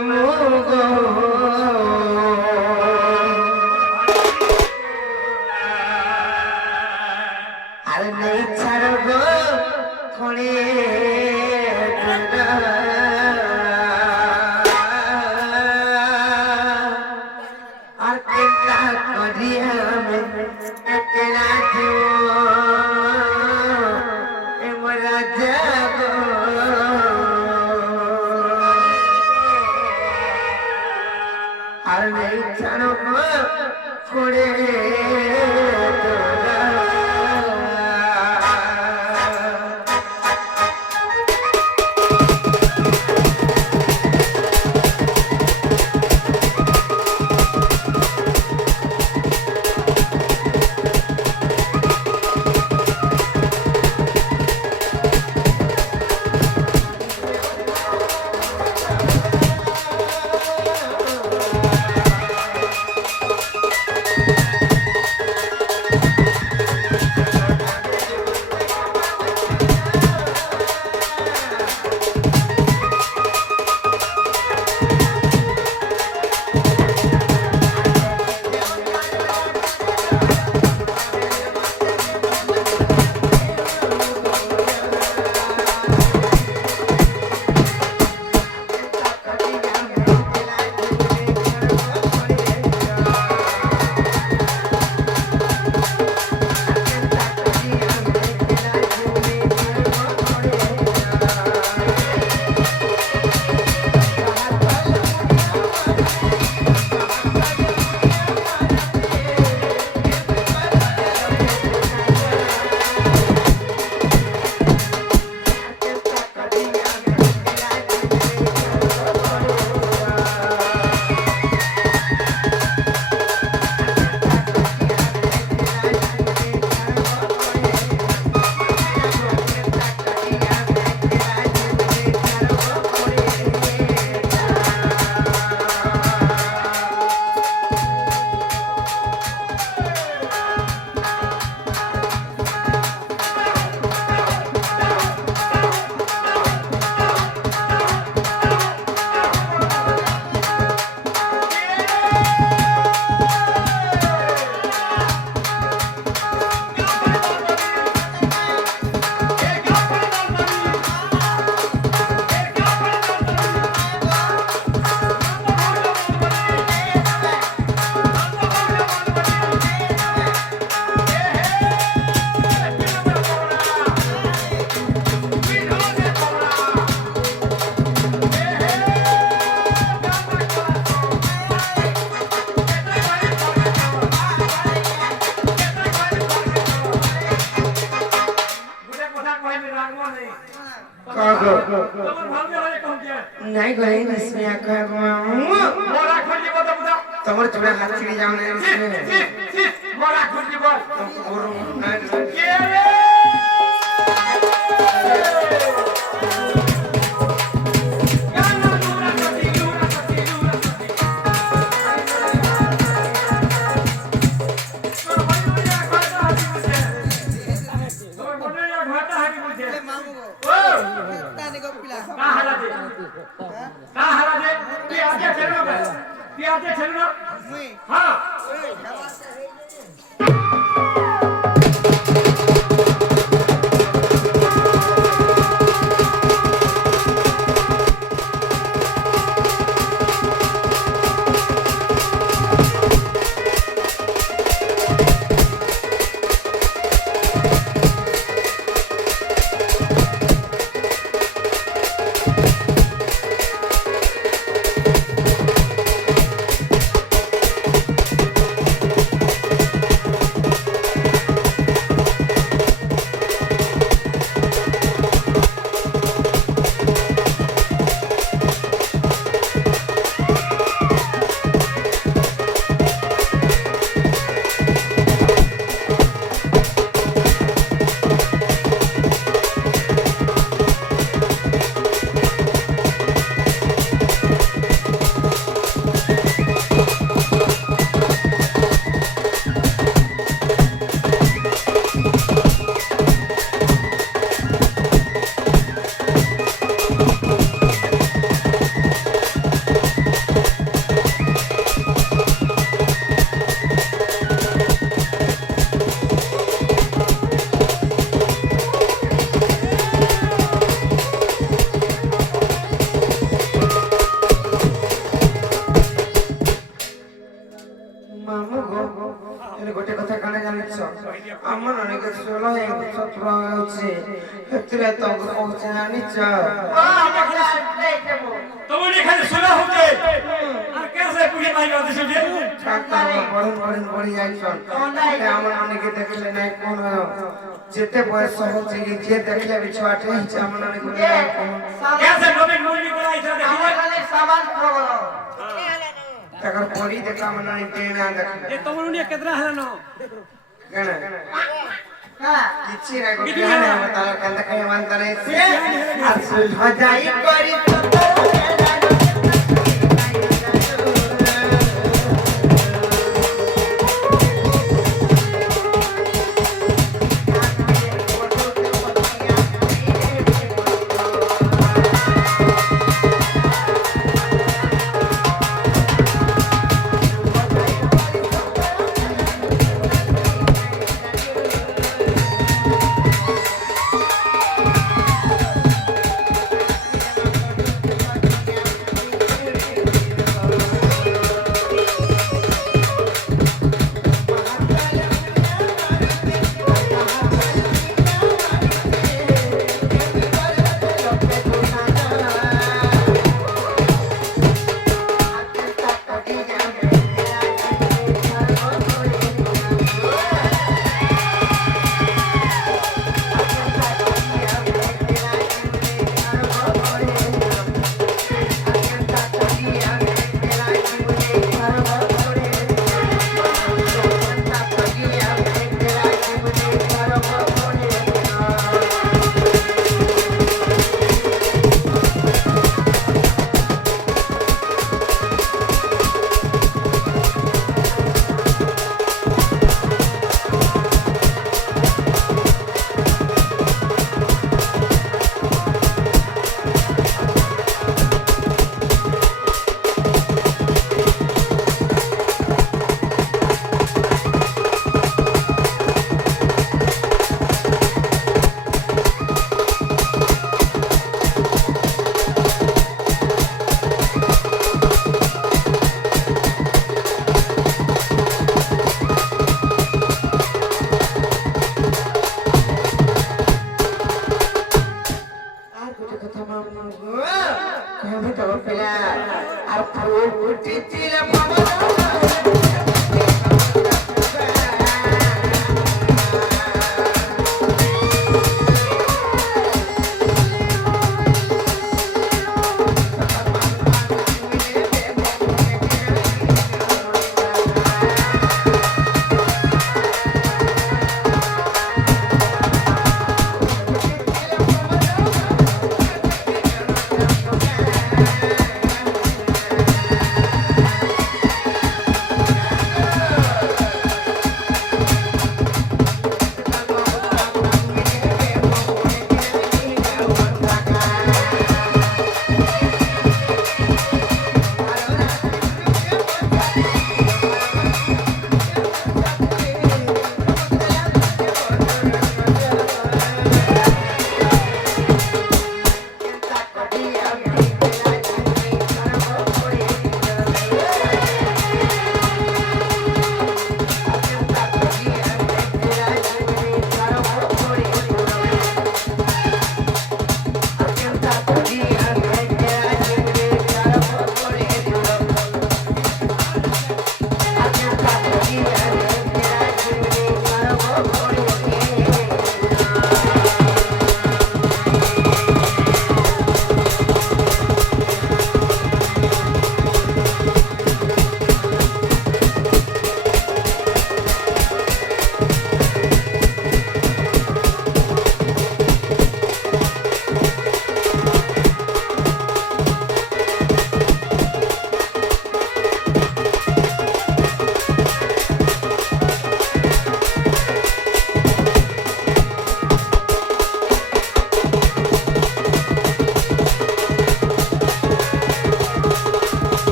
মামুগো আর নেই ছাড়বো থোড়ে আর কেটা করিয়া একলা এমরা যাবো আর নেই ছাড়বো থোড়ে नहीं गए इसमें आकर मोरा खोजी बता बता तुम्हारे थोड़ा हाथ चिड़ी जाने इसमें मोरा खोजी बोल और ये रे আমার অনেক 16 হচ্ছে এতরে তো পৌঁছে জানিছ তোমার এখানে 16 হচ্ছে আর কেসে পুড়ে নাই ওদের সঙ্গে টাকা বড় যাইছন আমার অনেকে দেখলে নাই কোন যেতে বয়স হচ্ছে যে দেখলে বিছাটে আমার অনেক কেসে নবীন মুরগি বলাইছে দেখো খালি সাবান প্রবল টাকার পরি দেখা আমার অনেক টেনা দেখলে এ তোমার উনি কেতরা হলানো কেন হ্যাঁ কিচ্ছি না গো জ্ঞান আমার তার কান্দা খাই মানতারে আর সুলহাজাই করি তো আর ফুল ছিল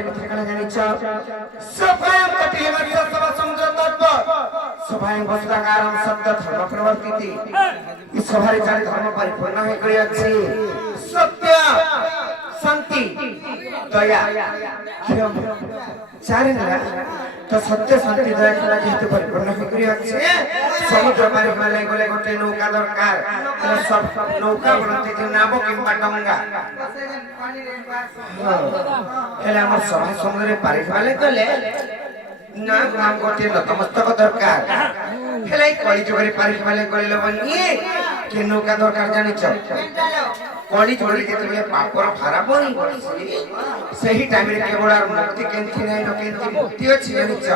ଗୋଟେ କଥା କଣ ଜାଣିଛ ସଫାୟ କଟିଲେ ମଧ୍ୟ ସବ ସମୁଦ୍ର ତତ୍ଵ ସଫାୟ ବସ୍ତାକାର ଶବ୍ଦ ଧର୍ମ ପ୍ରବର୍ତ୍ତିତି এই সভারে চারি ধর্ম পরিপূর্ণ হয়ে করে আছে সত্য শান্তি দয়া ক্ষম চারি না তো সত্য শান্তি দয়া ক্ষমা যেহেতু পরিপূর্ণ হয়ে করে আছে সমুদ্র পারে গেলে গেলে গোটে নৌকা দরকার সব নৌকা বলতে যে নাব কিংবা ডঙ্গা হেলে আমার সভা সমুদ্রে পারে গেলে না নাম গোটে নতমস্তক দরকার হেলে কলি যুগরে পারে গেলে বলি কে নৌকা দরকার জানিছ কলি যুগরে যেতবে পাপর ভারা বনি সেই টাইমে কেবল আর মুক্তি কেন্দ্র নাই কেন্দ্র মুক্তি ଅଛି জানিছ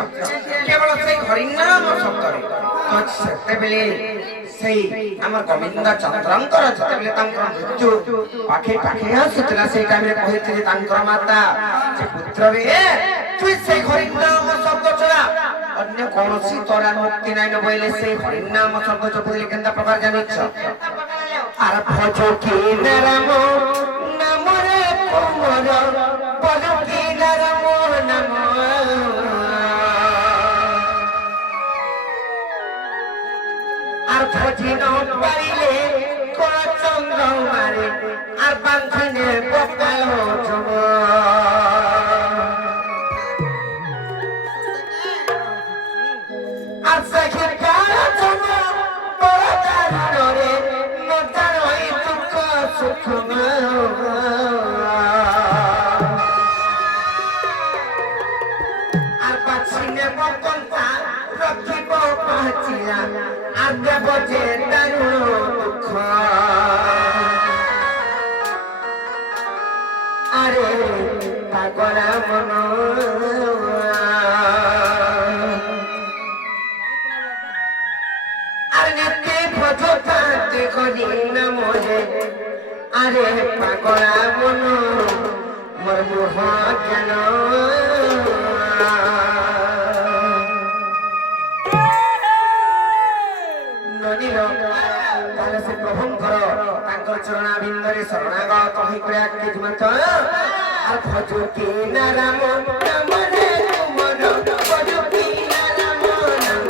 কেবল সেই হরিনাম শব্দরে তো সেতেবেলে সেই আমার গোবিন্দ চন্দ্রঙ্কর যেতেবেলে তাঙ্কর মৃত্যু পাখে পাখে আসুଥିଲା সেই টাইমে কহিଥିଲେ তাঙ্কর মাতা যে পুত্র রে তুই সেই হরিনাম শব্দ ছড়া অন্য কৌশি তোরা মুক্তি নাই বইলে সেই হরিনাম শব্দ জপলে কেন্দ্র প্রকার জানিছ আর ভজ কি নাম নামরে কোমর বল কি নাম নাম আর ভজিন পারিলে কোন চন্দ্র মারে আর বাঁধিনে পকাল জম আর সাখি কাল জম পরদারে নতার হই দুঃখ সুখ আর পাছিনে বকন্তা রখিব পাচিলা আর দেব যে দারুণ দুঃখ আরে পাগলা মন আর নিতে ভজতাতে করি না মনে আরে পাগলা মন মোর মোহ কেন ননিল তাহলে সে প্রভুঙ্কর তাঙ্কর চরণাবিন্দরে শরণাগত হই করে আকে জীবন্ত আর ভজু কি না রাম নাম রে তুমর ভজু কি না রাম নাম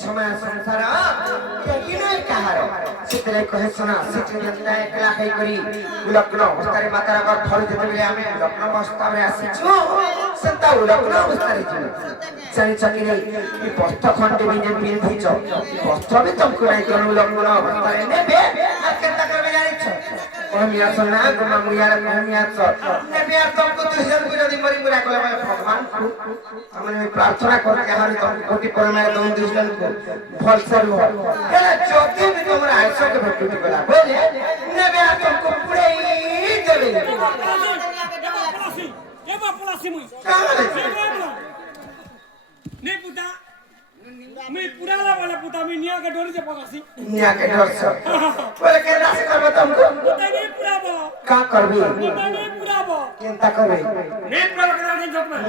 समय संसार केही नै काहार सेतले कहे सुना सेतले जता एकला खाइ करी उलग्न अवस्थारे मातार घर फल जेतेबेले आमे उलग्न अवस्थारे आसीछु सेता उलग्न अवस्थारे छु जानि चकिरे ई वस्त्र खंडे भी जे पिंधिछ वस्त्र भी तुमको नै करू उलग्न अवस्थारे नेबे आ केता करबे जानि छ कहमिया सो ना गुमा मुयार कहमिया सो ने बिया तुमको तो हिजन को यदि मरी मुरा कोला भगवान को हमने में प्रार्थना करके हमारे तुम कोटि परमे तुम दुष्टन को फल से हो हेला चौथी में तुम्हारा आयसो के भटुटी बोला बोले ने बिया तुमको पूरे ही देवे ये पलासी मुई कहां नहीं पुता मैं पुराना वाला पुता मैं निया के डोरी से पकासी निया के डर से बोले के रास करबो तुमको पुता नहीं पुराबो का करबी पुता नहीं पुराबो केनता करबी नहीं पुराबो के दिन जब में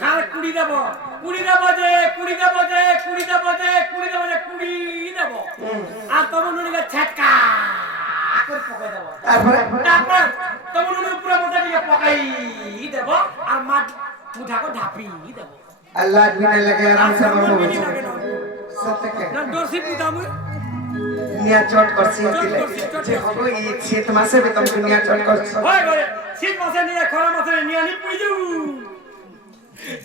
खाल कुड़ी देबो जे कुड़ी देबो आ तब नुनी के छटका आकर पकाई देबो तारपर तब नुनी पूरा मोटा के पकाई देबो और माट मुठा को ढापी देबो अल्लाह बिना लगे आराम से मरो सत्य के ना दोषी पुता मुई निया चोट कर सीतिले जे हबो ई क्षेत्र मासे भी तुम दुनिया चोट कर होय गरे शीत मासे नहीं खरा मासे निया नहीं पुई जू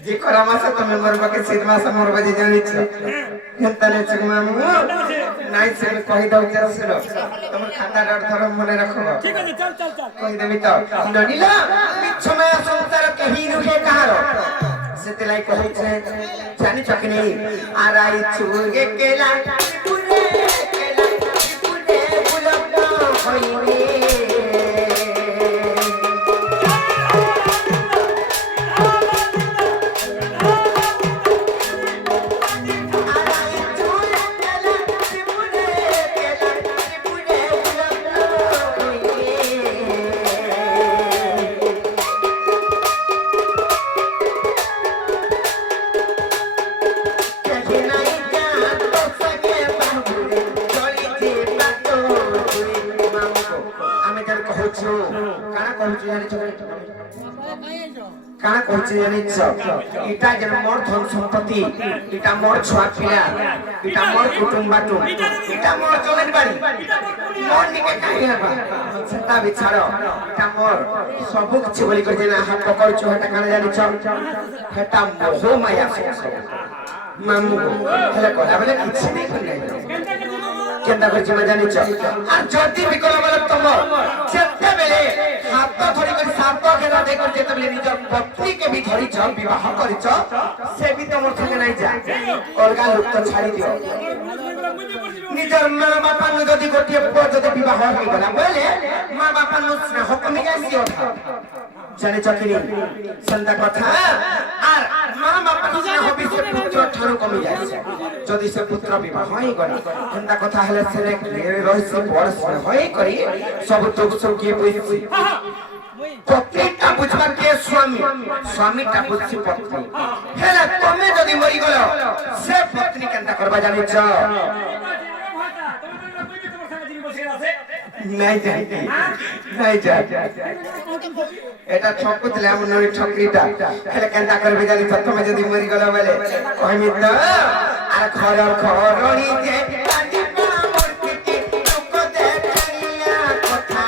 जे खरा मासे तुम मरबा के क्षेत्र मासे मरबा जे जानि छ हेतने छगमा मु नाइ से कहि दउ जे सुनो तुम खाता डर थर मने रखो ठीक है चल कहि देबी तो ननिला बिछमे संसार के ही रुखे कहारो सेतलाई कहै छै जानि छ कि नहीं आराई छुगे केला पुरे बुलबा होइने काना कहछि जानि छ इटा जन मोर धन संपत्ति इटा मोर छुआ पिला इटा मोर कुटुंब बाटू इटा मोर जमीन बाड़ी मोर निके काहे हबा सेता बिछाड़ो इटा मोर सब किछ बोली कर जेना हाथ पकड़ छ हटा काना जानि छ हेटा मोह माया से मामू को हेले कोला बेले किछ नहीं कर केंदा करछि म जानि छ आ जति बिकल बोले तुम जेते बेले हाथ धरि कर सात के राधे कर जेते बेले निज पत्नी के भी धरि छ विवाह करि छ से भी तुम संगे नहीं जा अलगा लोक तो छाड़ी दियो निजर मां बापा नु जदी गोटिए पुआ जदी विवाह होई गला बोले मां बापा नु स्नेह कमी जासी ओठा जाने चकिनी संता कथा आर मां बापा नु स्नेह बिसे पुत्र ठारू कमी जासी जदी से पुत्र विवाह होई गला संता कथा हले से रहिसी बड़ स्नेह होई करी सब दुख सब के बुझी पत्नी ता बुझबा के स्वामी ता बुझी पत्नी हेला तमे जदी मरी गलो से पत्नी केनता करबा जानि छ नहीं जा এটা ঠকু দিলে আমার নই ঠকরিটা খেলে কেনটা করবে জানি প্রথমে যদি মরি গলা বলে কইমি তো আর ঘর ঘরনি যে কাঁদিবা মোর পিটি লোক দেখাইয়া কথা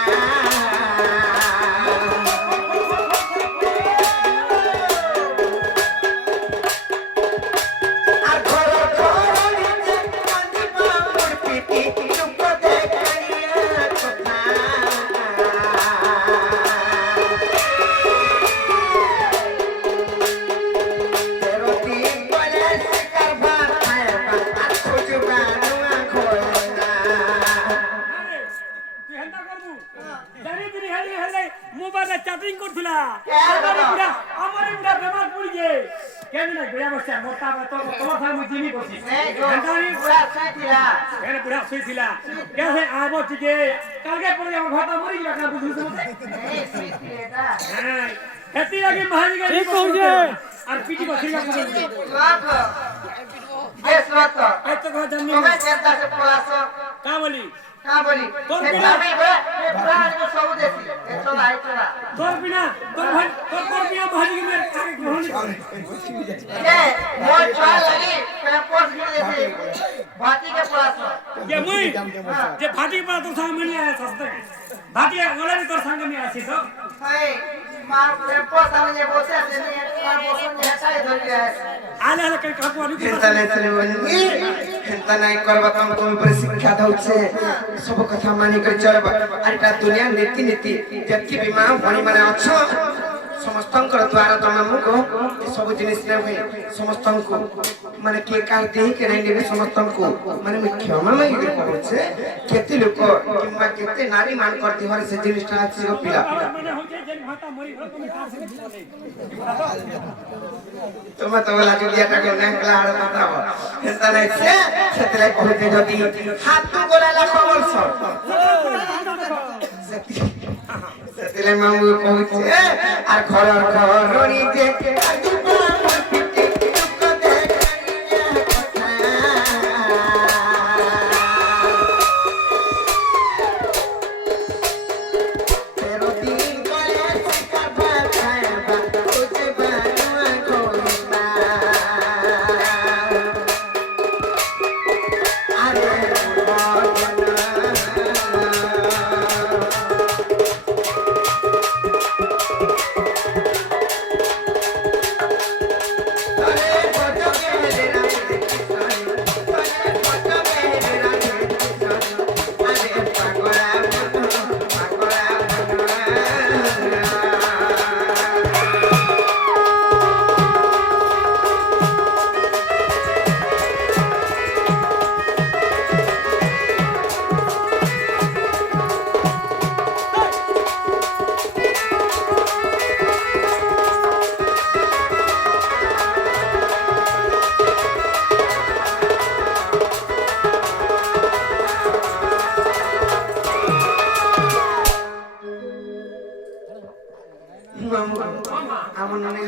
আর ঘর ঘরনি যে কাঁদিবা মোর পিটি লোক দেখাইয়া কথা चैटिंग करथिला हमर इनका बेमार पड़ी जे केन नै गया बच्चा मोटा तो तोर था मुझे नहीं बसी घंटानी पूरा सैथिला केन पूरा सैथिला कैसे आबो टिके कालके पड़े हम भाता मरी गया का बुझु समझे ए सैथिला हां खेती लगी महाजी के ठीक हो जे और पीटी को सिंगा को लाख बेस मत ए तो घर जमीन में चेता से पलासो का बोली तोर बिना प्राण को सब देसी ए चला आई चला तोर बिना भाजी के मेरे खाके ग्रहण ए मोर छा लगी मैं पोस के देसी भाती के पास ये मुई जे भाती पर तो संग में आया सस्ते भाती वाला भी तोर संग में आसी तो हाय मार पे पोस हमने बोसे से नहीं বসন ঝাঁটাই ধরে আছে আলে আলে কে কাপু আলু হেন্তা নাই চলে বনি হেন্তা নাই করবা কাম তুমি উপরে শিক্ষা দউছে সব কথা মানি করে চলবা আর এটা দুনিয়া নীতি নীতি যেতি বিমা ভণি মানে অছ ସମସ୍ତଙ୍କର ଦ୍ୱାର ତମେ ମୁଗ ଏସବୁ ଜିନିଷ ନେବେ ସମସ୍ତଙ୍କୁ ମାନେ କିଏ କାହାର ଦେଇ କେନାଇ ନେବେ ସମସ୍ତଙ୍କୁ ମାନେ ମୁଁ କ୍ଷମା ମାଗିକି କହୁଛେ କେତେ ଲୋକ କିମ୍ବା କେତେ ନାରୀ ମାନଙ୍କର ଦେହରେ ସେ ଜିନିଷଟା ଅଛି ପିଲା মানে হচ্ছে যে ভাতা মরি গেল তুমি কার সঙ্গে তুমি তো বলা যদি এটা করে নেকলা আর মাতাব হেতা নাই সে সেতলে কইতে যদি হাত গোলালা খবরছ সেতলে মামু কইছে আর ঘর রনি দেখে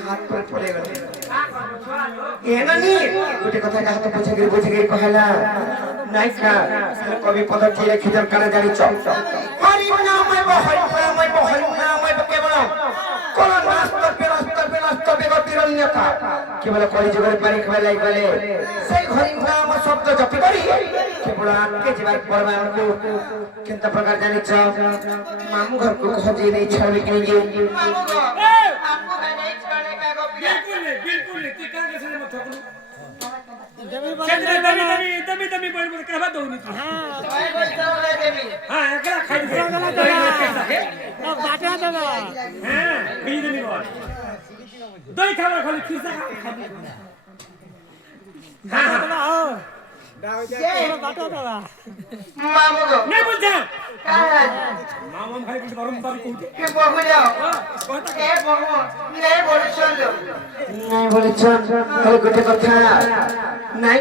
हाथ पर पड़े गले ये ना नहीं गोटे कथा का हाथ बुझे गिर कहला नहीं का कवि पद के खिजर काना जानी चौक हरि नाम मैं केवल कोन नास्तर बेगतिरण्यता केवल कलि जुगर पारी खबलाई गले सेई हरि नाम शब्द जपि करी केवल आके जीवार परवा हमको केनता प्रकार जानी चौक मामू घर को खोजे नहीं छाड़ी के लिए मामू गो आपको है नहीं छोड़ने का गोपिया बिल्कुल नहीं ती का कैसे मत ठोकलू दमी दमी बोल बोल कहबा दउनी तू भाई बोल चले देवी हां एकला खाई दे बाटा देबा हां बी दमी बोल दई खावा खाली खिसा हां हां बाटा देबा मामू गो नहीं बोल जा का है मामा भाई कुछ बारंबार कहते के बहु जाओ कहता के बहु नहीं बोल चलो नहीं बोले चल गोटे कथा नहीं